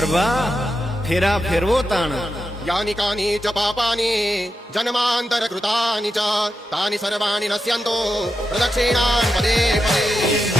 ગોરબા ફેરા ફેરવો તાણ यानि कानि च पापानि जन्मान्तरकृतानि च तानि सर्वाणि नश्यन्तो प्रदक्षिणान् पदे पदे